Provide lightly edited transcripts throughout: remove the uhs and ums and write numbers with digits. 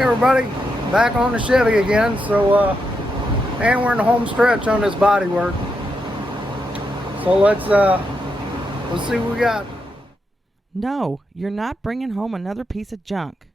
Hey everybody, back on the Chevy again. So and we're in the home stretch on this bodywork. So let's see what we got. No, you're not bringing home another piece of junk.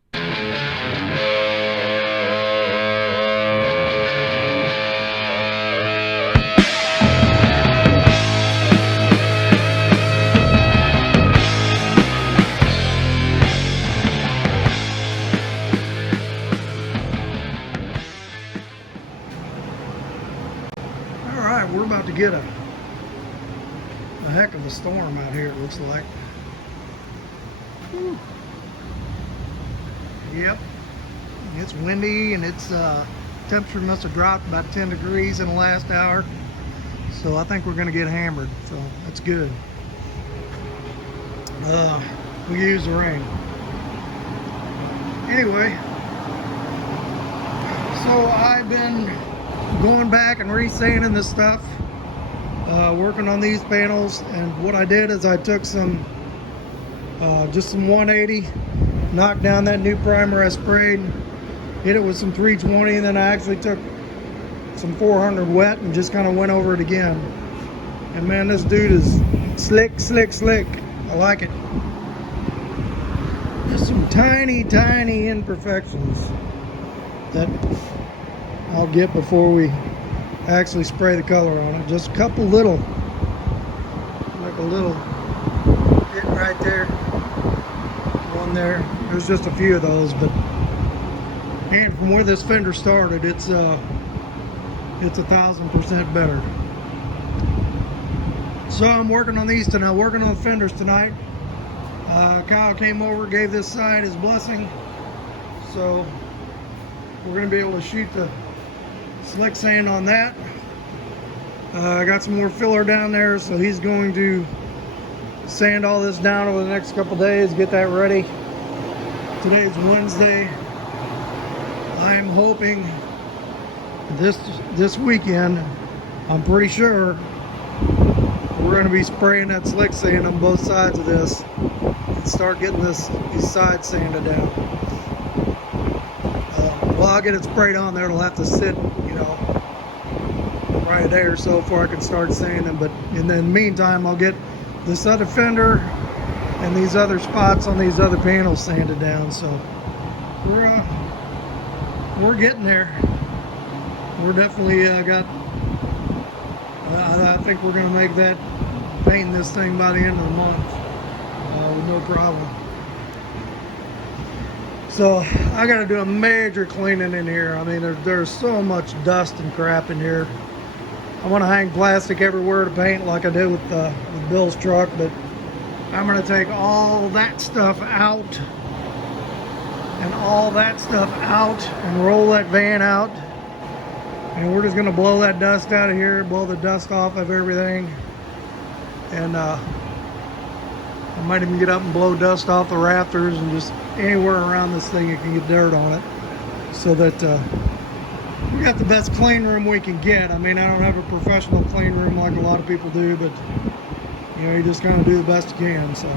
Alright, we're about to get a heck of a storm out here, it looks like. Whew. Yep, it's windy and it's temperature must have dropped about 10 degrees in the last hour, so I think we're going to get hammered, so that's good. We use the rain anyway. So I've been going back and re-sanding this stuff, working on these panels, and what I did is I took some just some 180, knocked down that new primer I sprayed, hit it with some 320, and then I actually took some 400 wet and just kind of went over it again. And man, this dude is slick. I like it. Just some tiny imperfections that I'll get before we actually spray the color on it. Just a couple little, like a little hit right there, one there. There's just a few of those, but and from where this fender started, it's 1,000% better. So I'm working on these tonight, working on the fenders tonight. Kyle came over, gave this side his blessing, so we're going to be able to shoot the slick sand on that. I got some more filler down there, so he's going to sand all this down over the next couple days, get that ready. Today's Wednesday. I'm hoping this weekend, I'm pretty sure we're going to be spraying that slick sand on both sides of this and start getting these sides sanded down. Well, I'll get it sprayed on there. It'll have to sit, right there or so before I can start sanding. But in the meantime, I'll get this other fender and these other spots on these other panels sanded down. So we're getting there. We're definitely got. I think we're going to make that painting this thing by the end of the month with no problem. So I got to do a major cleaning in here. I mean, there's so much dust and crap in here. I want to hang plastic everywhere to paint like I did with Bill's truck, but I'm going to take all that stuff out and all that stuff out and roll that van out, and we're just going to blow that dust out of here, blow the dust off of everything, and I might even get up and blow dust off the rafters and just anywhere around this thing you can get dirt on it, so that we got the best clean room we can get. I mean, I don't have a professional clean room like a lot of people do, but you just kind of do the best you can. So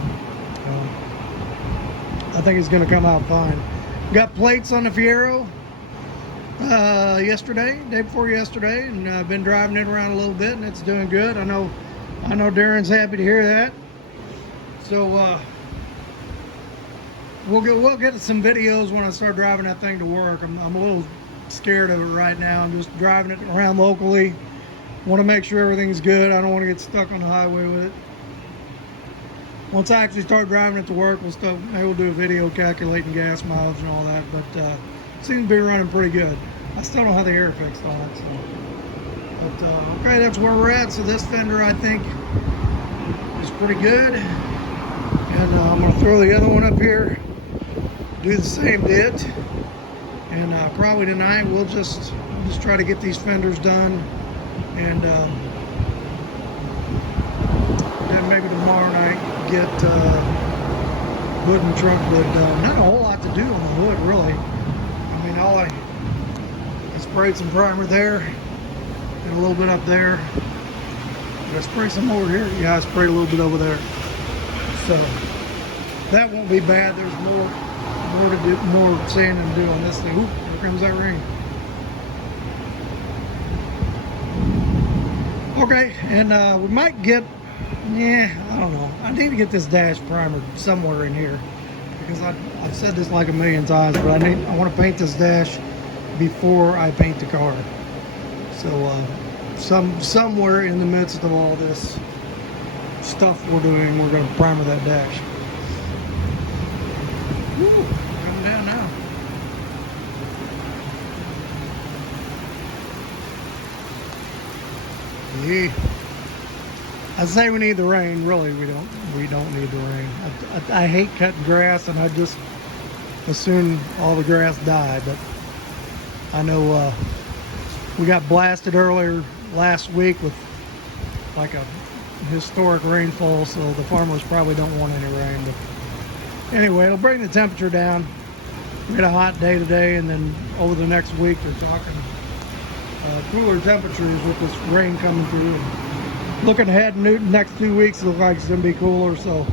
I think it's going to come out fine. Got plates on the Fiero day before yesterday, and I've been driving it around a little bit, and it's doing good. I know Darren's happy to hear that. So we'll get some videos when I start driving that thing to work. I'm a little scared of it right now. I'm just driving it around locally. Want to make sure everything's good. I don't want to get stuck on the highway with it. Once I actually start driving it to work, maybe we'll do a video calculating gas mileage and all that, but it seems to be running pretty good. I still don't have the air fixed on it, so. But okay, that's where we're at. So this fender, I think, is pretty good, and I'm going to throw the other one up here, do the same dit, and probably tonight we'll just try to get these fenders done, and then maybe tomorrow night get hood and trunk lid done. Not a whole lot to do on the hood, really. I mean, I sprayed some primer there and a little bit up there. Did I spray some over here? Yeah, I sprayed a little bit over there. So that won't be bad. There's more more sanding to do on this thing. Ooh, here comes that rain. Okay, and we might get, yeah, I don't know. I need to get this dash primer somewhere in here because I've said this like a million times, but I want to paint this dash before I paint the car. So somewhere in the midst of all this stuff we're doing, we're going to primer that dash. Woo, coming down now. Yeah. I say we need the rain. Really, we don't need the rain. I hate cutting grass, and I just as soon all the grass die. But I know we got blasted earlier last week with like a historic rainfall, so the farmers probably don't want any rain. But anyway, it'll bring the temperature down. We had a hot day today, and then over the next week they're talking cooler temperatures with this rain coming through. And looking ahead, next 2 weeks looks like it's going to be cooler, so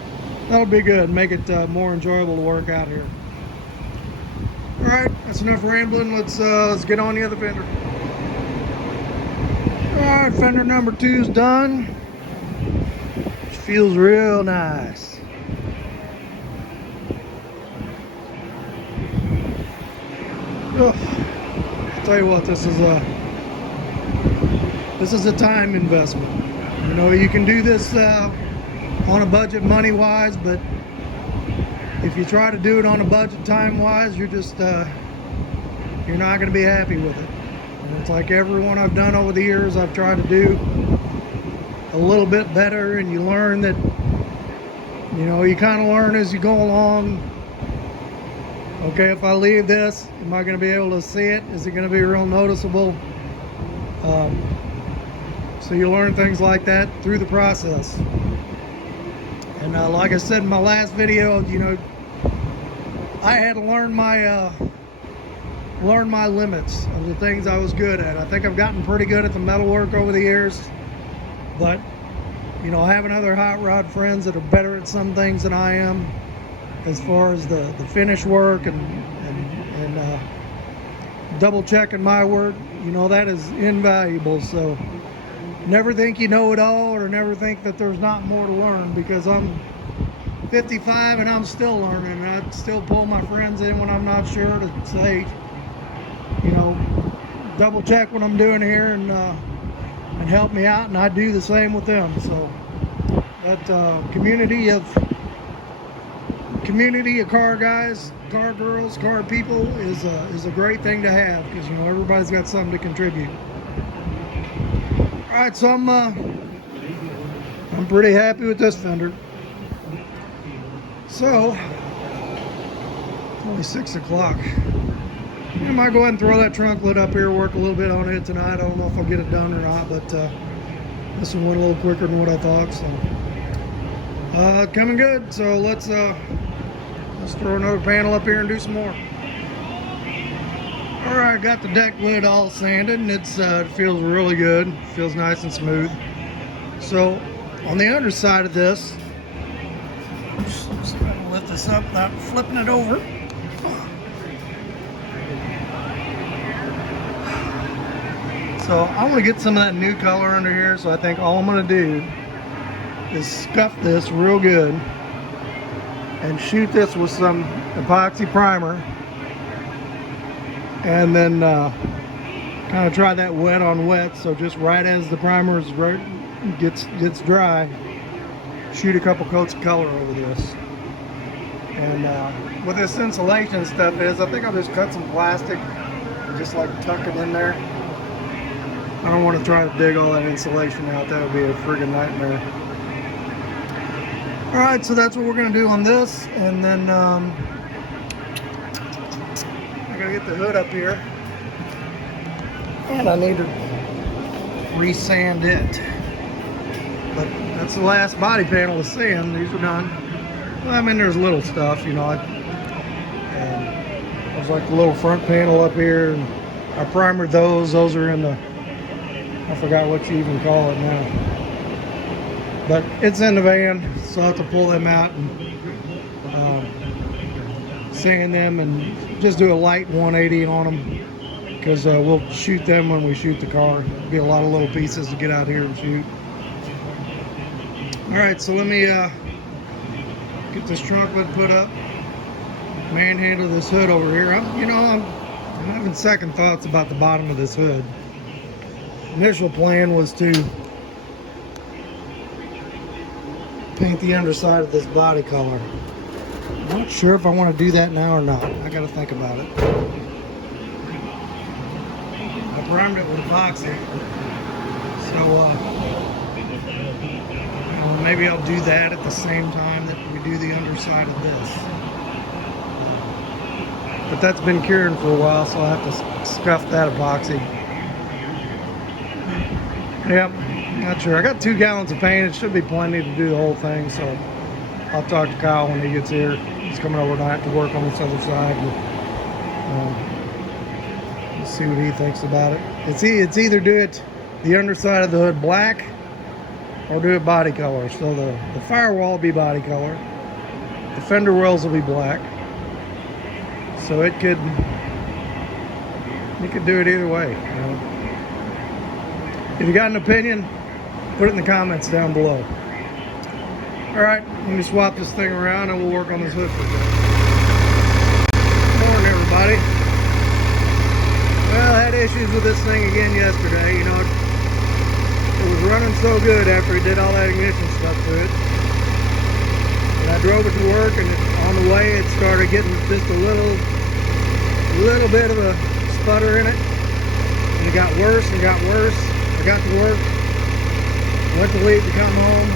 that'll be good. Make it more enjoyable to work out here. All right, that's enough rambling. Let's get on the other fender. All right, fender number 2 is done. It feels real nice. I'll tell you what, this is a time investment. You know, you can do this on a budget money-wise, but if you try to do it on a budget time-wise, you're just you're not going to be happy with it. And it's like everyone I've done over the years, I've tried to do a little bit better, and you learn that, you know, you kind of learn as you go along. Okay, if I leave this, am I going to be able to see it? Is it going to be real noticeable? So you learn things like that through the process. And like I said in my last video, you know, I had to learn my limits of the things I was good at. I think I've gotten pretty good at the metalwork over the years, but you know, having other hot rod friends that are better at some things than I am, as far as the finish work and double checking my work, you know, that is invaluable. So never think you know it all, or never think that there's not more to learn, because I'm 55 and I'm still learning, and I still pull my friends in when I'm not sure to say, you know, double check what I'm doing here and help me out, and I do the same with them. So that community of car guys, car girls, car people is a great thing to have, because, you know, everybody's got something to contribute. All right, so I'm pretty happy with this fender. So it's only 6 o'clock. I might go ahead and throw that trunk lid up here, work a little bit on it tonight. I don't know if I'll get it done or not, but this one went a little quicker than what I thought. So coming good. So let's throw another panel up here and do some more. All right, got the deck lid all sanded, and it feels really good. It feels nice and smooth. So on the underside of this, just gonna lift this up without flipping it over. So I'm gonna get some of that new color under here. So I think all I'm gonna do is scuff this real good and shoot this with some epoxy primer, and then kind of try that wet on wet. So just right as the primer gets dry, shoot a couple coats of color over this. And what this insulation stuff is, I think I'll just cut some plastic and just like tuck it in there. I don't want to try to dig all that insulation out. That would be a friggin' nightmare. All right, so that's what we're gonna do on this, and then I gotta get the hood up here, and I need to resand it. But that's the last body panel to sand. These are done. Well, I mean, there's little stuff, you know. There's like the little front panel up here, and I primered those. Those are in the, I forgot what you even call it now. But it's in the van, so I have to pull them out and sand them and just do a light 180 on them, because we'll shoot them when we shoot the car. It'll be a lot of little pieces to get out here and shoot. All right, so let me get this trunk lid put up, manhandle this hood over here. I'm having second thoughts about the bottom of this hood. Initial plan was to paint the underside of this body color. I'm not sure if I want to do that now or not. I got to think about it. I primed it with epoxy, so maybe I'll do that at the same time that we do the underside of this. But that's been curing for a while, so I'll have to scuff that epoxy. Yep, not sure. I got 2 gallons of paint. It should be plenty to do the whole thing, so I'll talk to Kyle when he gets here. He's coming overnight to work on this other side. Let's see what he thinks about it. It's either do it the underside of the hood black or do it body color. So the firewall will be body color. The fender wells will be black. So you could do it either way. If you got an opinion, put it in the comments down below. All right, let me swap this thing around and we'll work on this hood for a bit. Good morning, everybody. Well, I had issues with this thing again yesterday. It was running so good after he did all that ignition stuff to it. And I drove it to work, and on the way it started getting just a little bit of a sputter in it. And it got worse and got worse. I got to work, went to leave to come home,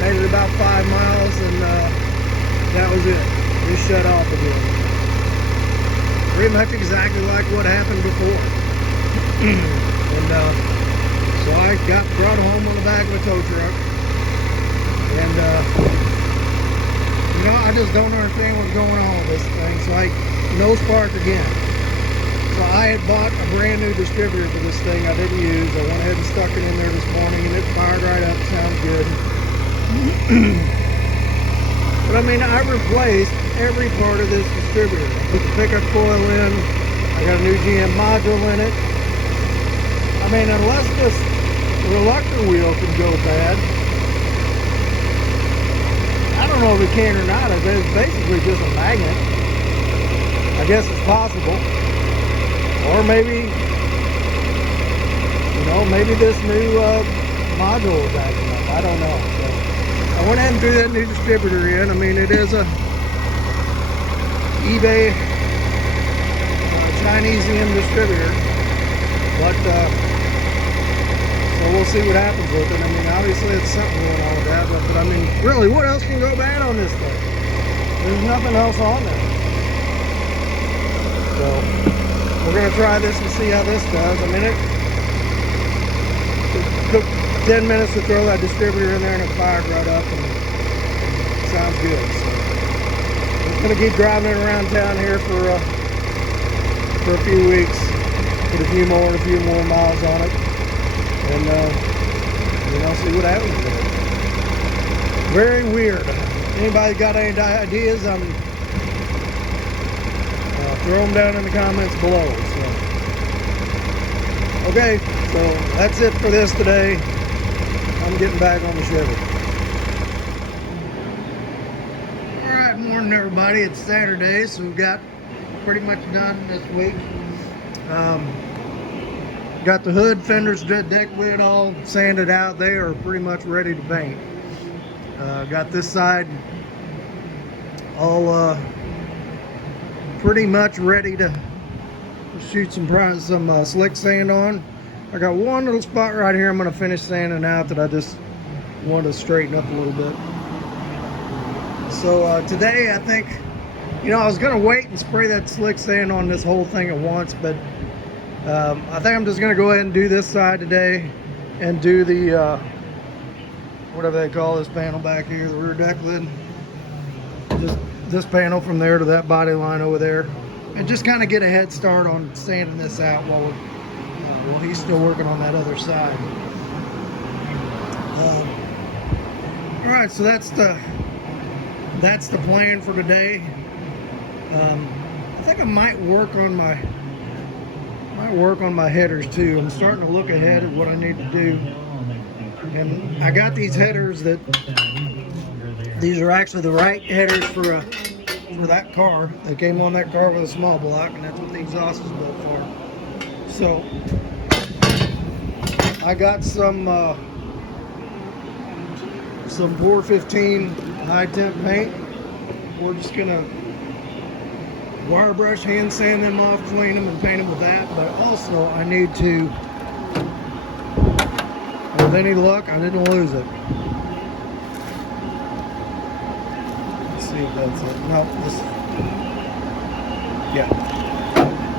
made it about 5 miles, and that was it. It shut off again. Pretty much exactly like what happened before. And so I brought it home on the back of a tow truck, and I just don't understand what's going on with this thing. So no spark again. So I had bought a brand new distributor for this thing I didn't use. I went ahead and stuck it in there this morning, and it fired right up. Sounds good. But I replaced every part of this distributor. I put the pickup coil in. I got a new GM module in it. Unless this reluctor wheel can go bad, I don't know if it can or not. It's basically just a magnet. I guess it's possible. Or maybe this new module is acting up. I don't know. So I went ahead and threw that new distributor in. It is a eBay Chinese distributor, but so we'll see what happens with it. Obviously it's something going on with that, but really, what else can go bad on this thing? There's nothing else on there. So we're gonna try this and see how this does. It took 10 minutes to throw that distributor in there, and it fired right up, and it sounds good. So I'm just gonna keep driving it around town here for a few weeks, put a few more miles on it, and see what happens with it. Very weird. Anybody got any ideas? Throw them down in the comments below. So, okay, so that's it for this today. I'm getting back on the Chevy. All right, morning everybody. It's Saturday, so we've got pretty much done this week. Got the hood, fenders, deck lid all sanded out. They are pretty much ready to paint. Got this side all pretty much ready to shoot some slick sand on. I got one little spot right here I'm going to finish sanding out that I just wanted to straighten up a little bit. So today I think, I was going to wait and spray that slick sand on this whole thing at once, but I think I'm just going to go ahead and do this side today and do the whatever they call this panel back here, the rear deck lid. This panel from there to that body line over there, and just kind of get a head start on sanding this out while he's still working on that other side. All right, so that's the plan for today. I think I might work on my headers too. I'm starting to look ahead at what I need to do. And I got these headers that these are actually the right headers for that car. They came on that car with a small block, and that's what the exhaust is built for. So I got some 415 high temp paint. We're just gonna wire brush, hand sand them off, clean them, and paint them with that. But also I need to, with any luck, I didn't lose it. Let's see if that's it. No, this, yeah.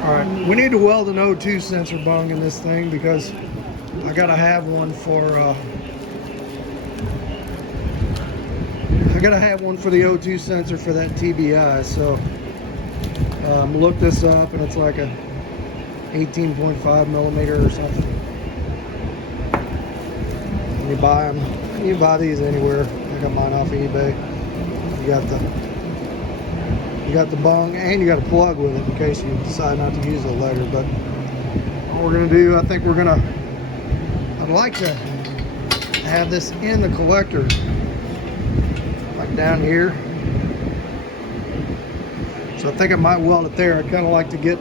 All right, we need to weld an O2 sensor bung in this thing because I gotta have one for the O2 sensor for that TBI. So look this up, and it's like a 18.5 millimeter or something. And you buy them. You can buy these anywhere. I got mine off of eBay. You got the bung, and you got a plug with it in case you decide not to use it later. But what we're gonna do, I'd like to have this in the collector, like down here. So I think I might weld it there. I'd kind of like to get,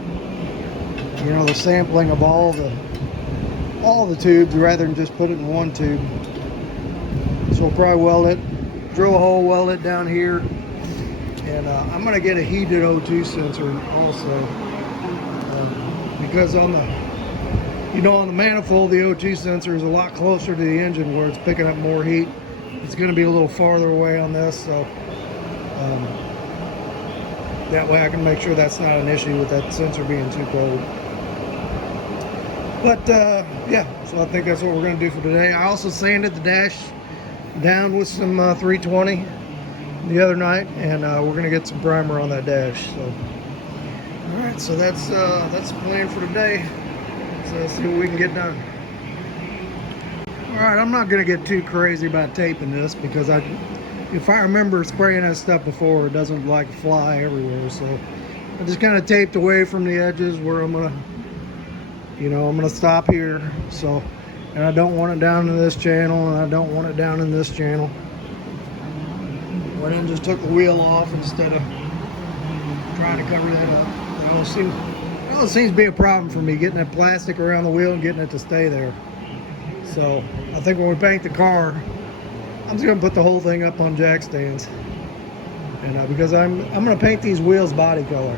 you know, the sampling of all the tubes rather than just put it in one tube. So we'll probably weld it, drill a hole, weld it down here, and I'm gonna get a heated O2 sensor also, because on the manifold, the O2 sensor is a lot closer to the engine where it's picking up more heat. It's going to be a little farther away on this, so that way I can make sure that's not an issue with that sensor being too cold. But yeah, so I think that's what we're going to do for today. I also sanded the dash down with some 320 the other night, and we're going to get some primer on that dash. So, all right, so that's the plan for today. So let's see what we can get done. Alright, I'm not going to get too crazy about taping this because if I remember spraying that stuff before, it doesn't like fly everywhere. So I just kind of taped away from the edges where I'm going to stop here. So, and I don't want it down in this channel, and I don't want it down in this channel. Went in and just took the wheel off instead of trying to cover that up. It seems to be a problem for me getting that plastic around the wheel and getting it to stay there. So I think when we paint the car, I'm just gonna put the whole thing up on jack stands, and because I'm gonna paint these wheels body color.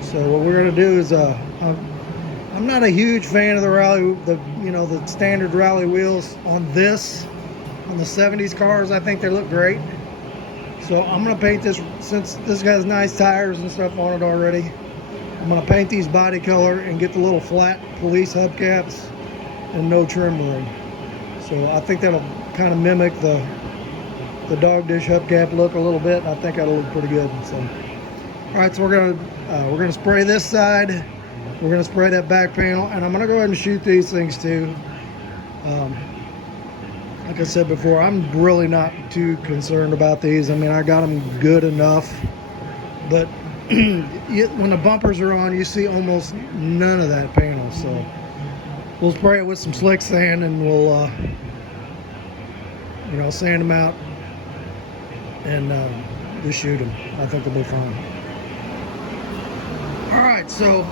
So what we're gonna do is I'm not a huge fan of the standard rally wheels on the 70s cars. I think they look great. So I'm gonna paint this, since this has nice tires and stuff on it already. I'm going to paint these body color and get the little flat police hubcaps and no trim ring. So I think that'll kind of mimic the dog dish hubcap look a little bit. I think that'll look pretty good. So, all right, so we're gonna spray this side. We're gonna spray that back panel, and I'm gonna go ahead and shoot these things too. Like I said before, I'm really not too concerned about these. I mean, I got them good enough, but when the bumpers are on, you see almost none of that panel. So we'll spray it with some slick sand, and we'll sand them out and just shoot them. I think they'll be fine. All right, so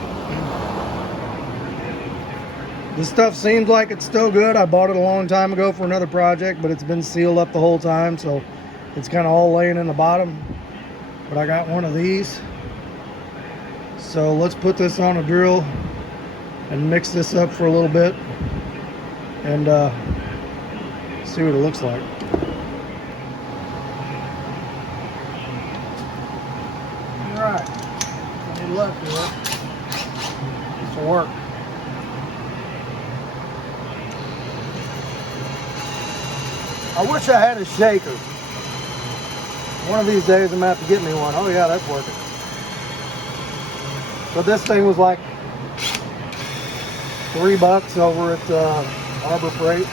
this stuff seems like it's still good. I bought it a long time ago for another project, but it's been sealed up the whole time, so it's kind of all laying in the bottom. But I got one of these. So let's put this on a drill and mix this up for a little bit and see what it looks like. Alright, any luck here. This will work. I wish I had a shaker. One of these days I'm gonna have to get me one. Oh yeah, that's working. So this thing was like $3 over at Harbor Freight.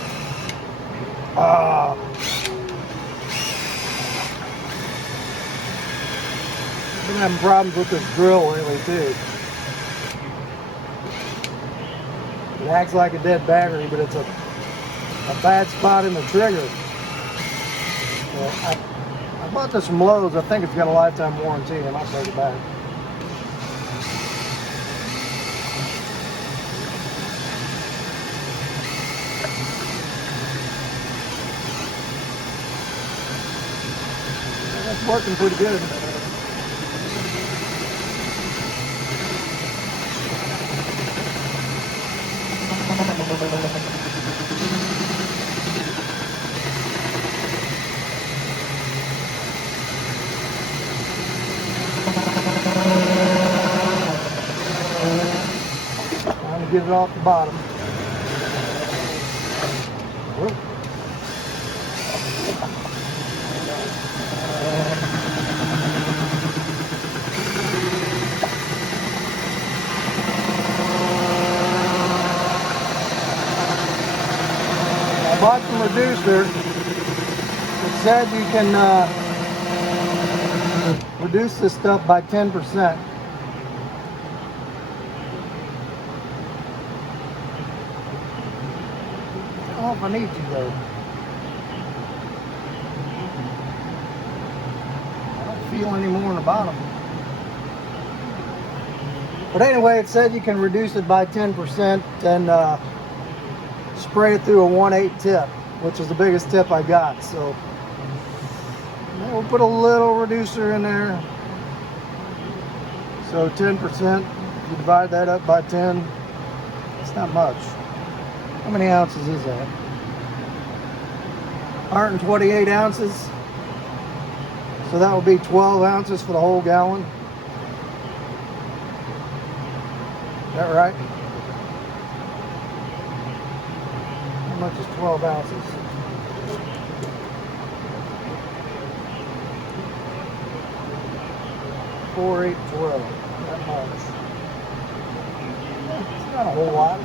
I've been having problems with this drill lately too. It acts like a dead battery, but it's a bad spot in the trigger. So I bought this from Lowe's. I think it's got a lifetime warranty, and I'll take it back. That's working pretty good. Trying to get it off the bottom. Whoop. I bought some reducer. It said you can reduce this stuff by 10%. I don't know if I need to though. I don't feel any more in the bottom. But anyway, it said you can reduce it by 10% and spray it through a 1/8 tip, which is the biggest tip I got. So we'll put a little reducer in there. So 10%, you divide that up by 10, it's not much. How many ounces is that? 128 ounces. So that will be 12 ounces for the whole gallon. Is that right? How much is 12 ounces? Four, 8, 12. That much. It's not a whole lot.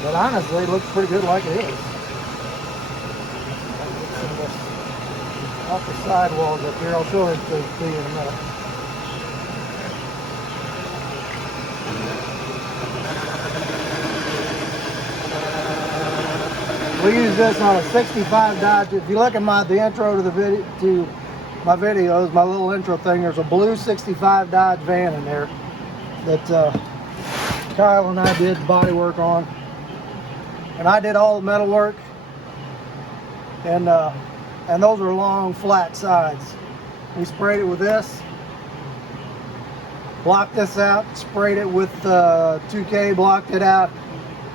But honestly, it looks pretty good like it is. Off the sidewalls up here, I'll show it to you in a minute. We use this on a 65 Dodge. If you look at the intro to my videos, my little intro thing, there's a blue 65 Dodge van in there that Kyle and I did body work on. And I did all the metal work. And those are long, flat sides. We sprayed it with this. Blocked this out, sprayed it with 2K, blocked it out.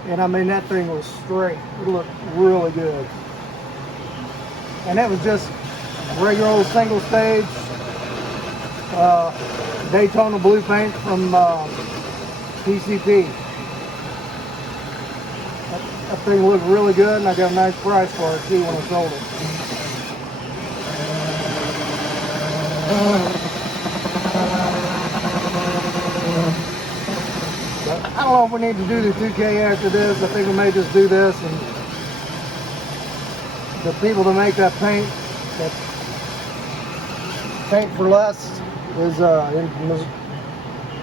And I mean, that thing was straight. It looked really good. And it was just regular old single stage Daytona blue paint from PCP. That thing looked really good, and I got a nice price for it too when I sold it. I don't know if we need to do the 2K after this. I think we may just do this, and the people that make that paint for less is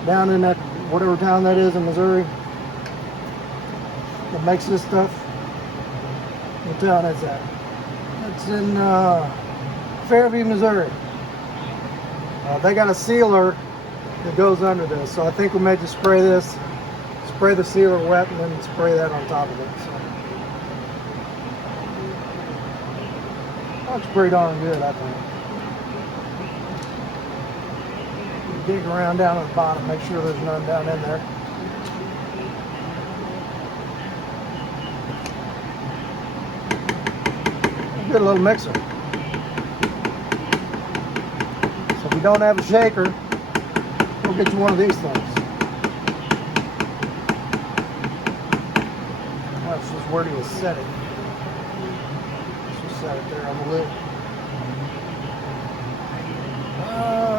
down in that whatever town that is in Missouri that makes this stuff. What town is that? It's in Fairview, Missouri. They got a sealer that goes under this, so I think we may just spray this. Spray the sealer wet and then spray that on top of it. So looks pretty darn good, I think. Dig around down at the bottom, make sure there's none down in there. Good little mixer. So if you don't have a shaker, we'll get you one of these things. That's just where do you set it? Just set it there on the lid.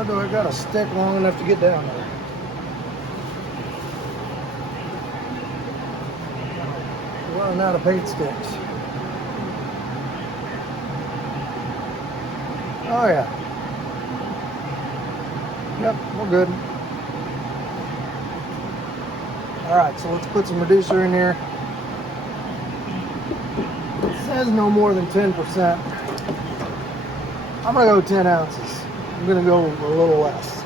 Do I got a stick long enough to get down there? Running out of paint sticks. Oh yeah. Yep, we're good. Alright, so let's put some reducer in here. It says no more than 10%. I'm gonna go 10 ounces. I'm gonna go a little less.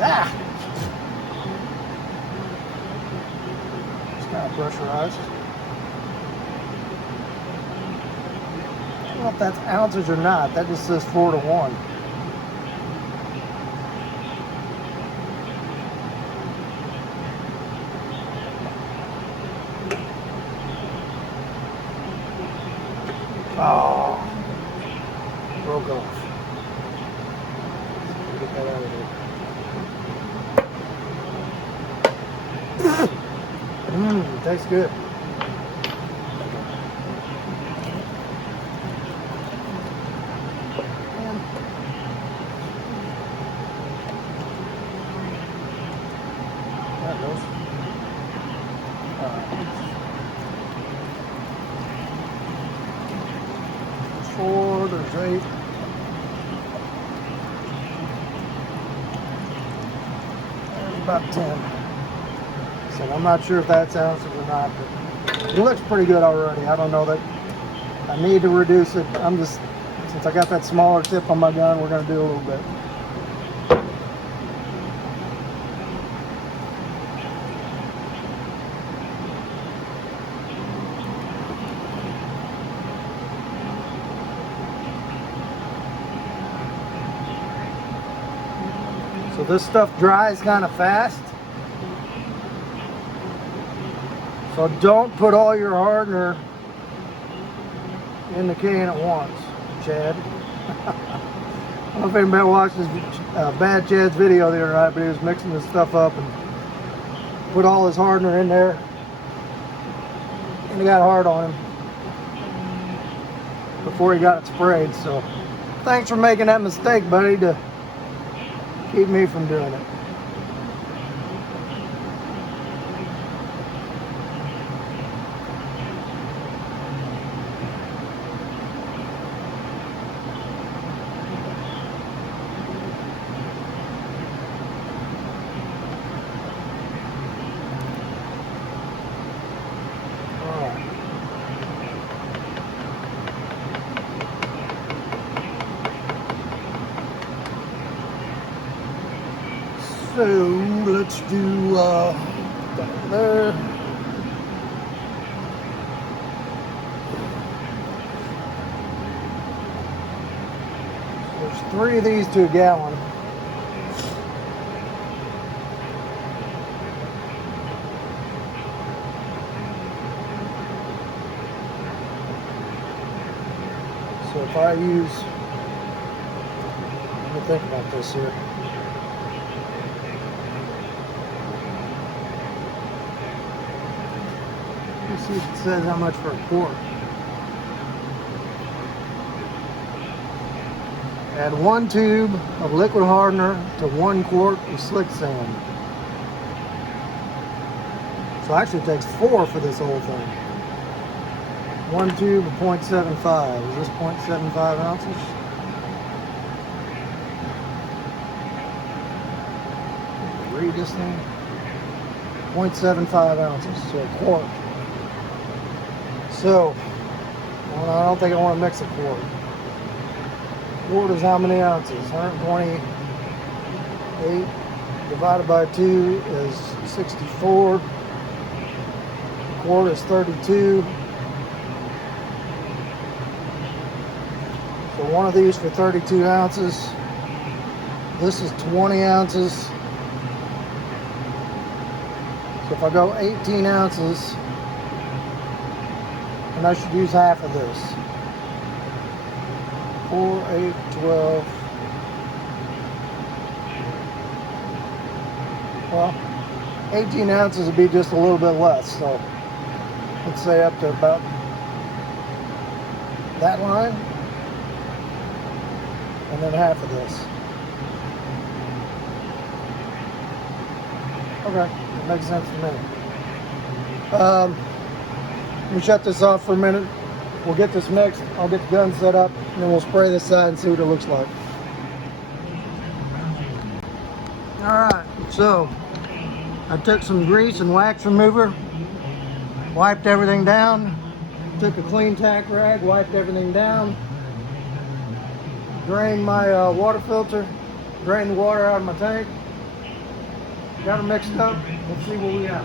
Ah! It's kind of pressurized. I don't know if that's ounces or not. That just says 4 to 1. Oh, broke off. Get that out of here. Tastes good. That goes. There's 4, there's 8. There's about 10. So I'm not sure if that's ounces or not, but it looks pretty good already. I don't know that I need to reduce it. I'm just, since I got that smaller tip on my gun, we're going to do a little bit. So this stuff dries kind of fast. So don't put all your hardener in the can at once, Chad. I don't know if anybody watched this Bad Chad's video the other night, but he was mixing this stuff up and put all his hardener in there. And it got hard on him before he got it sprayed. So thanks for making that mistake, buddy, to keep me from doing it. So let's do that there. There's 3 of these to a gallon. So if I use, let me think about this here. Let's see if it says how much for a quart. Add 1 tube of liquid hardener to 1 quart of slick sand. So actually it takes 4 for this whole thing. 1 tube of 0.75. Is this 0.75 ounces? Read this thing. 0.75 ounces, so a quart. So, well, I don't think I want to mix a quart. Quart is how many ounces? 128 divided by 2 is 64. Quart is 32. So one of these for 32 ounces. This is 20 ounces. So if I go 18 ounces, and I should use half of this. 4, 8, 12. Well, 18 ounces would be just a little bit less. So let's say up to about that line. And then half of this. Okay, that makes sense to me. Let me shut this off for a minute. We'll get this mixed. I'll get the gun set up, and then we'll spray this side and see what it looks like. Alright, so I took some grease and wax remover, wiped everything down, took a clean tack rag, wiped everything down, drained my water filter, drained the water out of my tank, got it mixed up. Let's see what we got.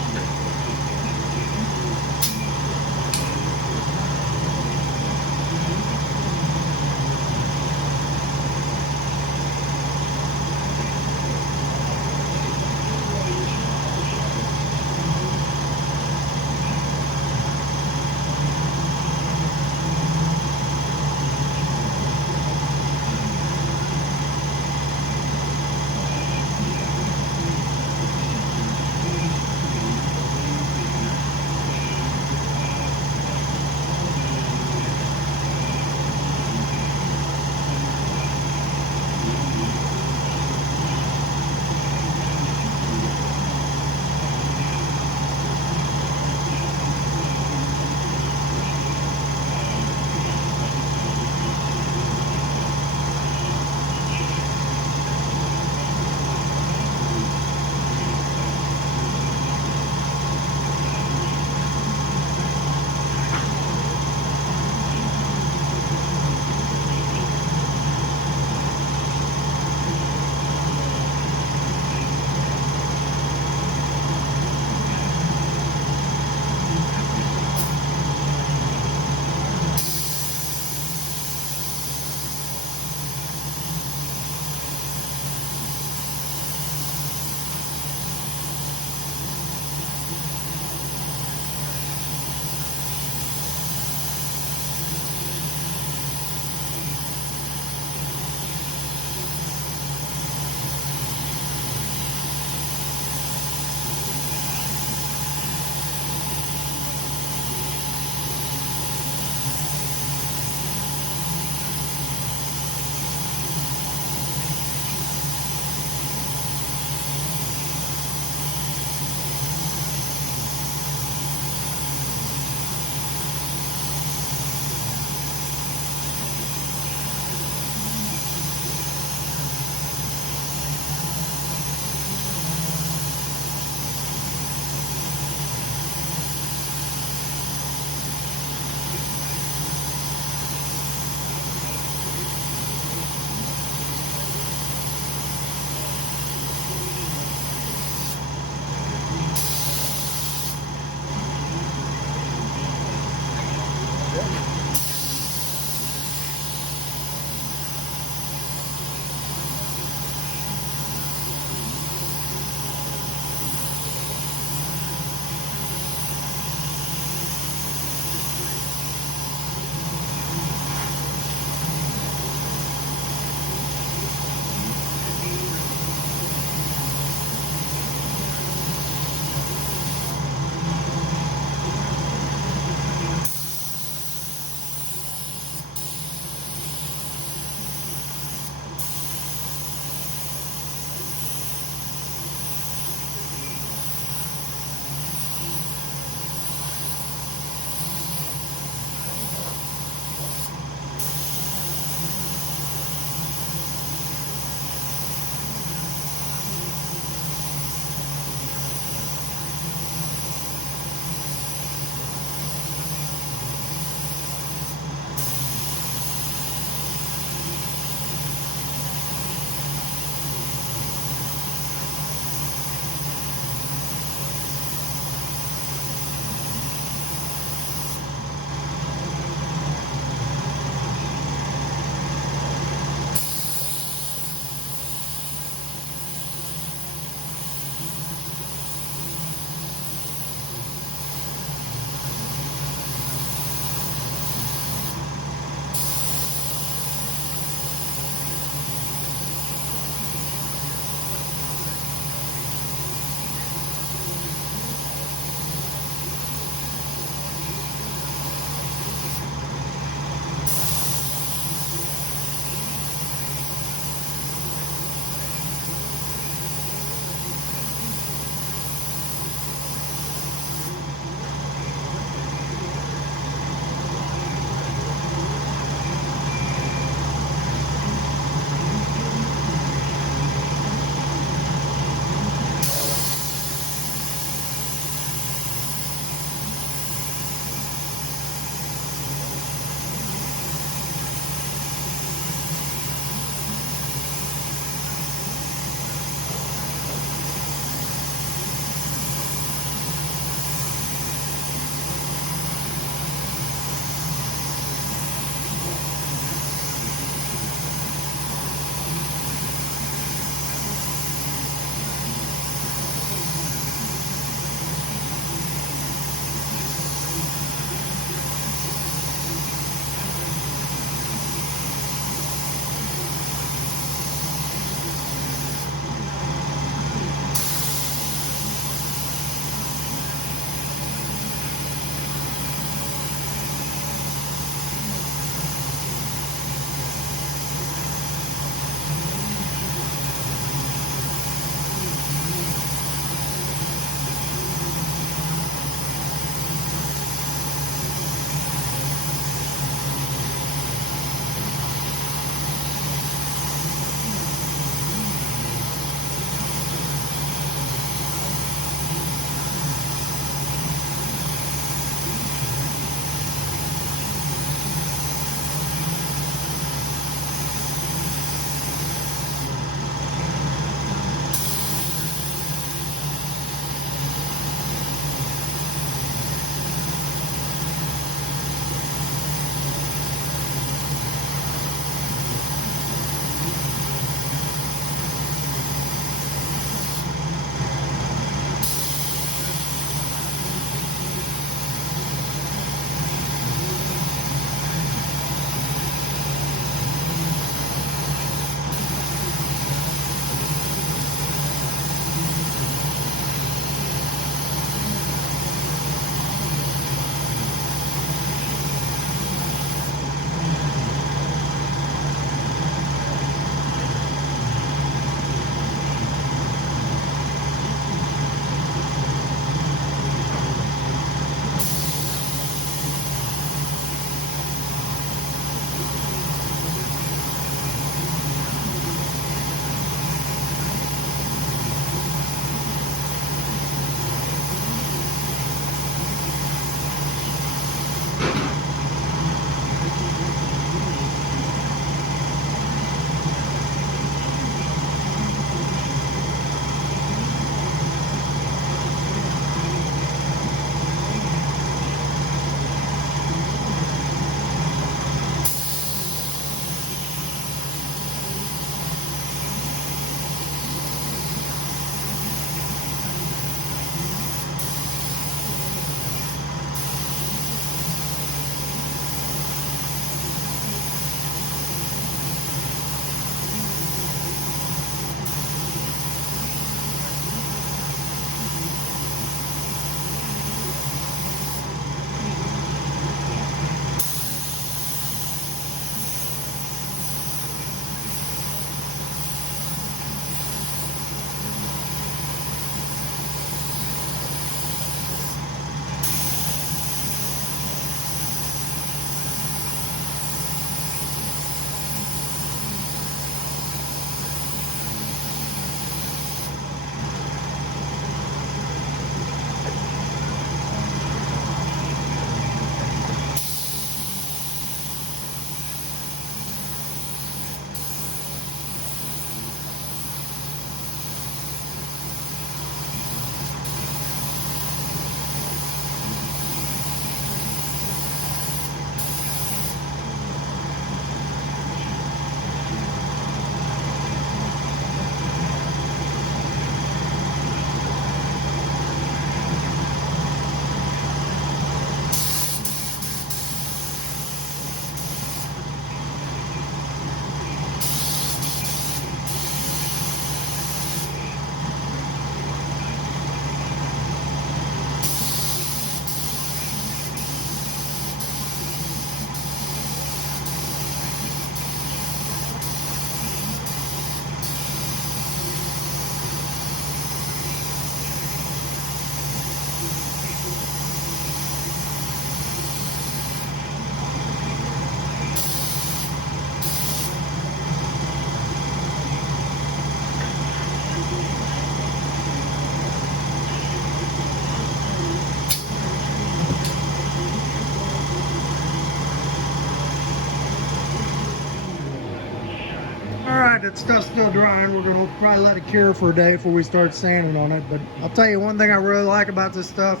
Alright, that stuff's still drying. We're going to probably let it cure for a day before we start sanding on it. But I'll tell you one thing I really like about this stuff.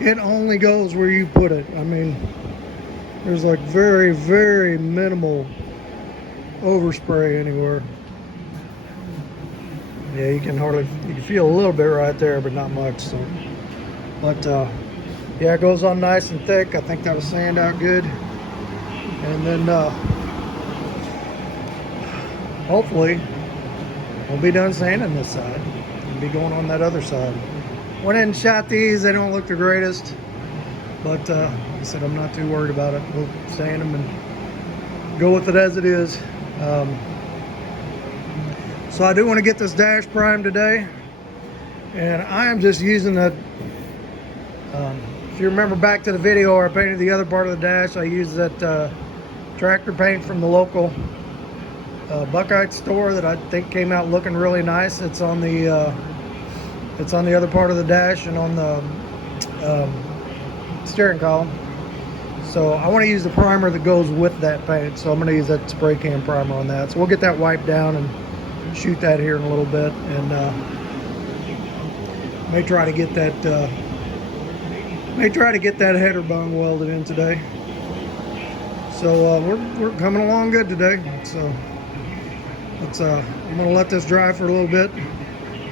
It only goes where you put it. I mean, there's like very, very minimal overspray anywhere. Yeah, you can feel a little bit right there, but not much. So, but yeah, it goes on nice and thick. I think that'll sand out good. And then hopefully we'll be done sanding this side and be going on that other side. Went in and shot these. They don't look the greatest, but like I said, I'm not too worried about it. We'll sand them and go with it as it is. So I do want to get this dash primed today, and I am just using that. If you remember back to the video where I painted the other part of the dash, I used that tractor paint from the local Buckeye store that I think came out looking really nice. It's on the other part of the dash and on the steering column. So I want to use the primer that goes with that paint. So I'm going to use that spray can primer on that. So we'll get that wiped down and shoot that here in a little bit, and may try to get that header bung welded in today. So we're coming along good today. So let's I'm gonna let this dry for a little bit,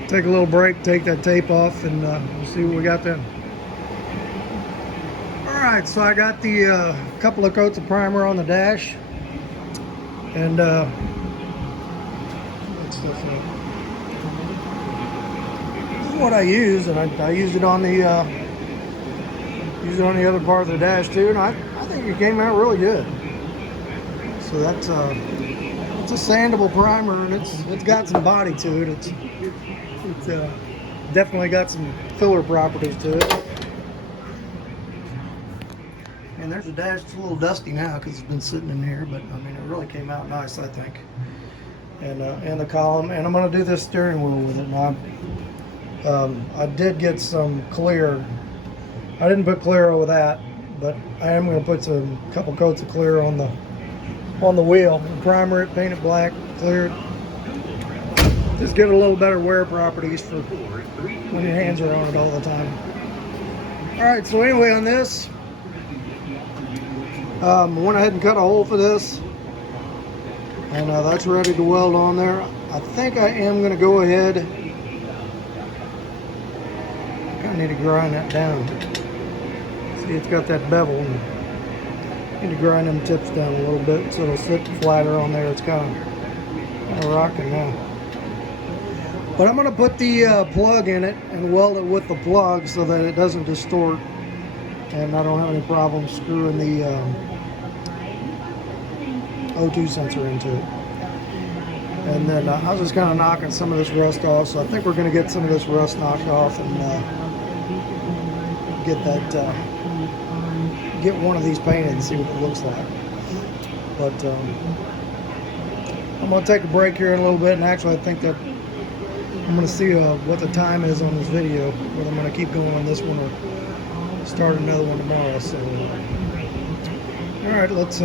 take a little break, take that tape off, and we'll see what we got then. All right, so I got the couple of coats of primer on the dash, and this is what I use, and I used it on the other part of the dash too, and I think it came out really good. So that's it's a sandable primer, and it's got some body to it. It's definitely got some filler properties to it. And there's a dash. It's a little dusty now because it's been sitting in here, but I mean, it really came out nice, I think. And the column, and I'm going to do this steering wheel with it. Now, I did get some clear. I didn't put clear over that, but I am going to put a couple coats of clear on the wheel, and primer it, paint it black, clear it. Just get a little better wear properties for when your hands are on it all the time. All right, so anyway, on this, I went ahead and cut a hole for this. And that's ready to weld on there. I think I am going to go ahead. I need to grind that down. See, it's got that bevel. And I need to grind them tips down a little bit so it'll sit flatter on there. It's kind of rocking now. But I'm going to put the plug in it and weld it with the plug so that it doesn't distort. And I don't have any problems screwing the O2 sensor into it. And then I was just kind of knocking some of this rust off, so I think we're going to get some of this rust knocked off and get one of these painted and see what it looks like. But I'm going to take a break here in a little bit, and actually I think that I'm going to see what the time is on this video, whether I'm going to keep going on this one or start another one tomorrow. So all right, let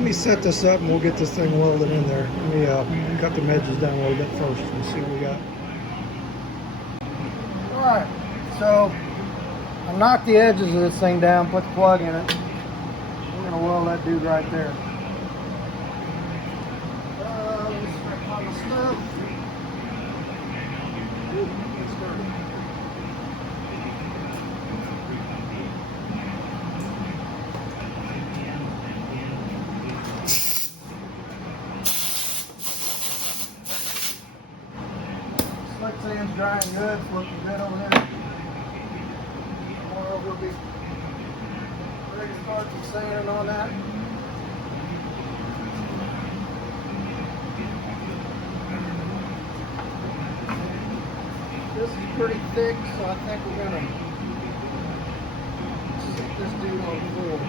me set this up and we'll get this thing welded in there. Let me cut the edges down a little bit first and see what we got. All right, so I knocked the edges of this thing down, put the plug in it. We're gonna weld that dude right there. Let me strip on the stuff. It's dirty. Slicksand's drying good, it's looking good over there. Tomorrow we'll be ready to start some sanding on that. This is pretty thick, so I think we're gonna stick this dude on full.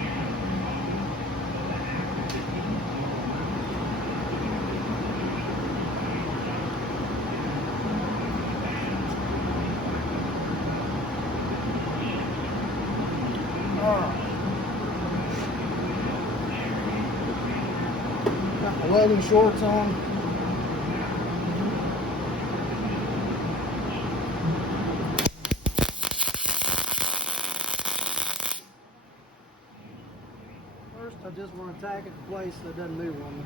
Got my welding shorts on. tack it in place so it doesn't move on me.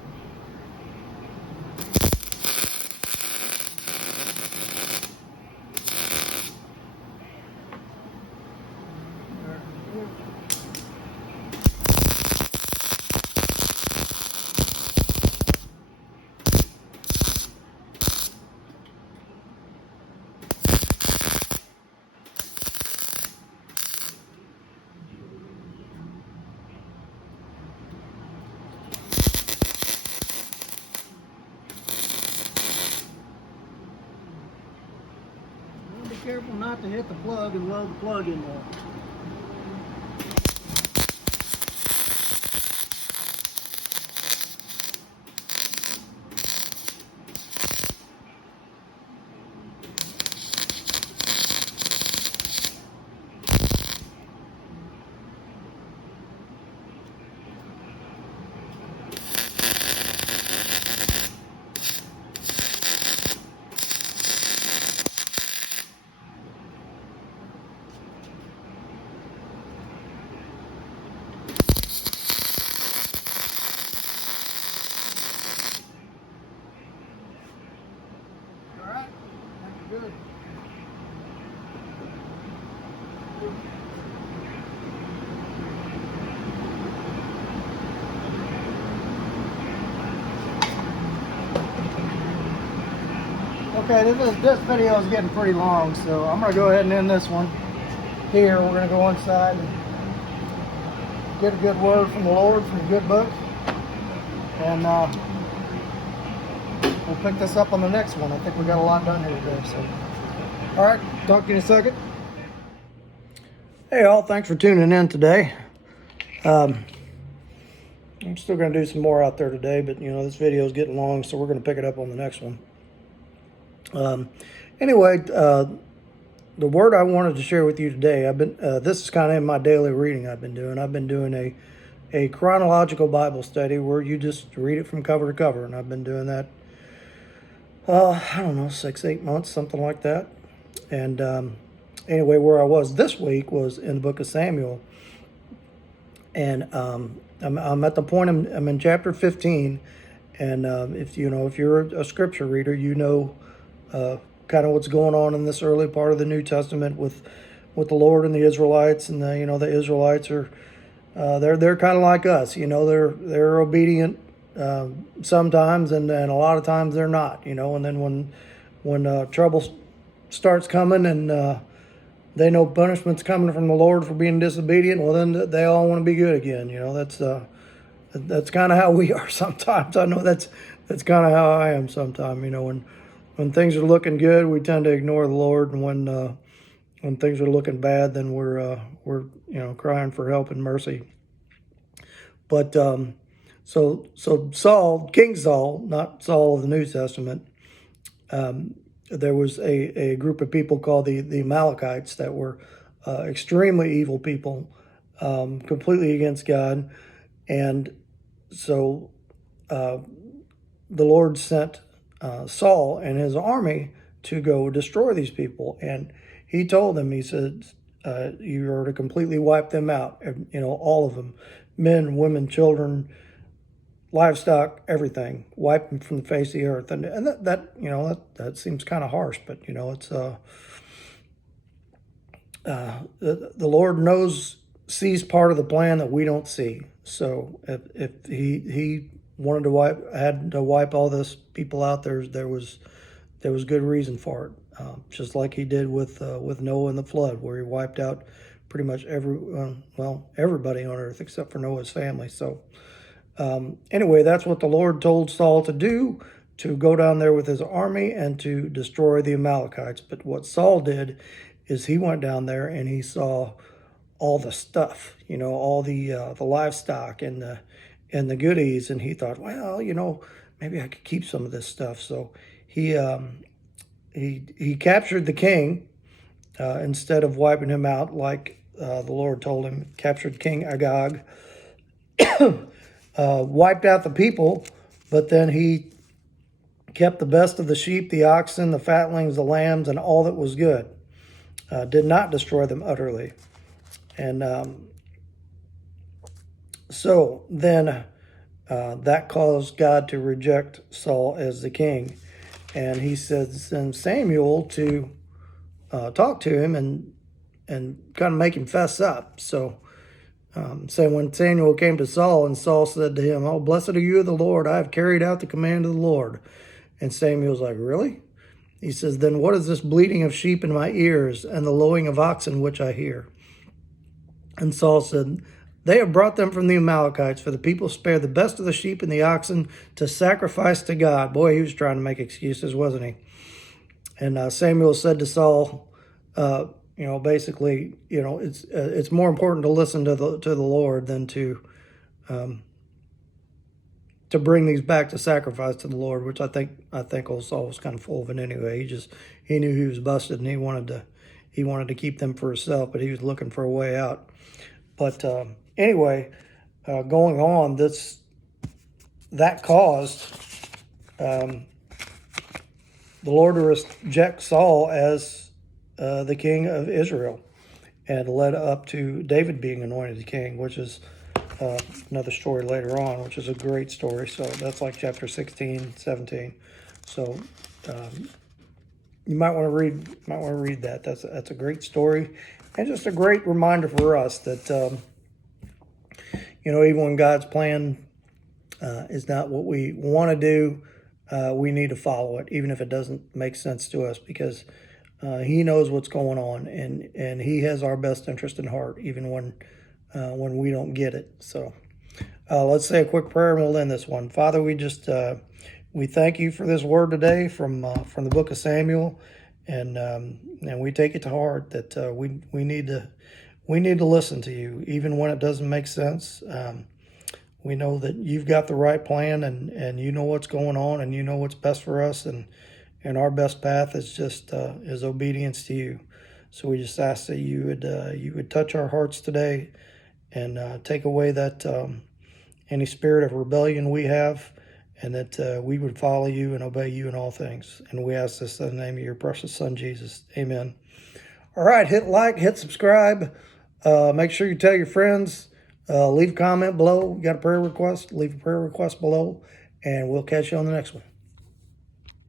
Be careful not to hit the plug and weld the plug in there. Alright, that's good. Okay, this video is getting pretty long, so I'm going to go ahead and end this one here. We're going to go inside and get a good word from the Lord, from the good book, and we'll pick this up on the next one. I think we got a lot done here today. So, all right, talk to you in a second. Hey all, thanks for tuning in today. I'm still going to do some more out there today, but you know this video is getting long, so we're going to pick it up on the next one. Anyway, the word I wanted to share with you today, this is kind of in my daily reading I've been doing. I've been doing a chronological Bible study where you just read it from cover to cover, and I've been doing that, I don't know, 6-8 months, something like that. And anyway, where I was this week was in the book of Samuel, and I'm at the point I'm in chapter 15, and if you're a scripture reader, you know kind of what's going on in this early part of the New Testament with the Lord and the Israelites. And the Israelites are they're kind of like us. They're obedient sometimes, and a lot of times they're not. And then when trouble starts coming, and they know punishment's coming from the Lord for being disobedient, well, then they all want to be good again. That's kind of how we are sometimes. I know that's kind of how I am sometimes. When things are looking good, we tend to ignore the Lord, and when things are looking bad, then we're crying for help and mercy. But so Saul, King Saul, not Saul of the New Testament, there was a group of people called the Amalekites that were extremely evil people, completely against God, and so the Lord sent Saul and his army to go destroy these people. And he told them, he said, you are to completely wipe them out, all of them, men, women, children, livestock, everything, wipe them from the face of the earth. And that seems kind of harsh, but it's the Lord sees part of the plan that we don't see. So if he had to wipe all this people out, there was good reason for it, just like he did with Noah and the flood, where he wiped out pretty much everybody on earth except for Noah's family. So anyway, that's what the Lord told Saul to do, to go down there with his army and to destroy the Amalekites. But what Saul did is he went down there and he saw all the stuff, all the livestock and the goodies, and he thought, well, maybe I could keep some of this stuff. So he captured the king instead of wiping him out like the Lord told him. Captured King Agag, wiped out the people, but then he kept the best of the sheep, the oxen, the fatlings, the lambs, and all that was good. Did not destroy them utterly. And so then that caused God to reject Saul as the king. And he said, send Samuel to talk to him and kind of make him fess up. So when Samuel came to Saul, and Saul said to him, "Oh, blessed are you of the Lord. I have carried out the command of the Lord." And Samuel's like, "Really?" He says, "Then what is this bleating of sheep in my ears and the lowing of oxen which I hear?" And Saul said, "They have brought them from the Amalekites, for the people spared the best of the sheep and the oxen to sacrifice to God." Boy, he was trying to make excuses, wasn't he? And Samuel said to Saul, basically, it's more important to listen to the Lord than to bring these back to sacrifice to the Lord, which I think old Saul was kind of full of it anyway. He knew he was busted, and he wanted to keep them for himself, but he was looking for a way out. But anyway, going on, that caused the Lord to reject Saul as the king of Israel, and led up to David being anointed the king, which is another story later on, which is a great story. So that's like chapter 16, 17. So you might want to read that. That's a great story, and just a great reminder for us that even when God's plan is not what we want to do, we need to follow it, even if it doesn't make sense to us, because He knows what's going on, and He has our best interest in heart, even when we don't get it. So let's say a quick prayer and we'll end this one. Father, we thank you for this word today from the book of Samuel, and we take it to heart that we need to listen to you, even when it doesn't make sense. We know that you've got the right plan, and you know what's going on, and you know what's best for us, and our best path is just is obedience to you. So we just ask that you would touch our hearts today, and take away that any spirit of rebellion we have, and that we would follow you and obey you in all things. And we ask this in the name of your precious Son, Jesus. Amen. All right, hit like, hit subscribe. Make sure you tell your friends. Leave a comment below. You got a prayer request? Leave a prayer request below, and we'll catch you on the next one.